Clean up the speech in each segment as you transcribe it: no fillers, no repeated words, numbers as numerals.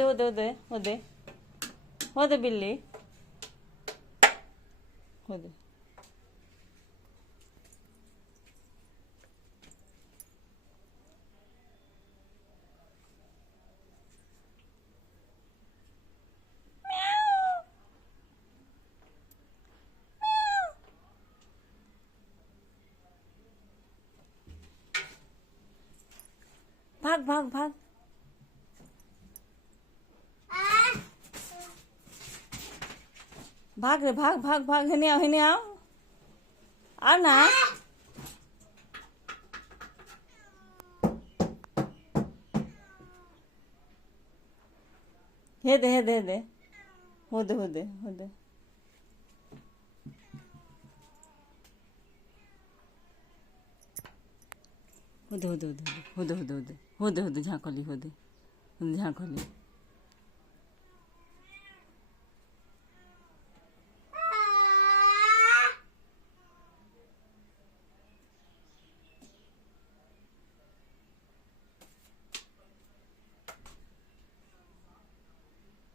दे हो दे हो दे हो दे बिल्ली हो दे। भाग भाग भाग भाग रे भाग भाग भाग हेने आओ ना। हे दे हो दे हो दे हो दे हो दे हो दे हो दे हो दे हो दे हो दे हो दे झाँकली हो दे झाँकली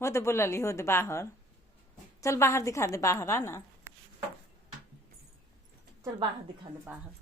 हो दे बोलली हो दे बाहर चल बाहर दिखा दे बाहर आ ना चल बाहर दिखा दे बाहर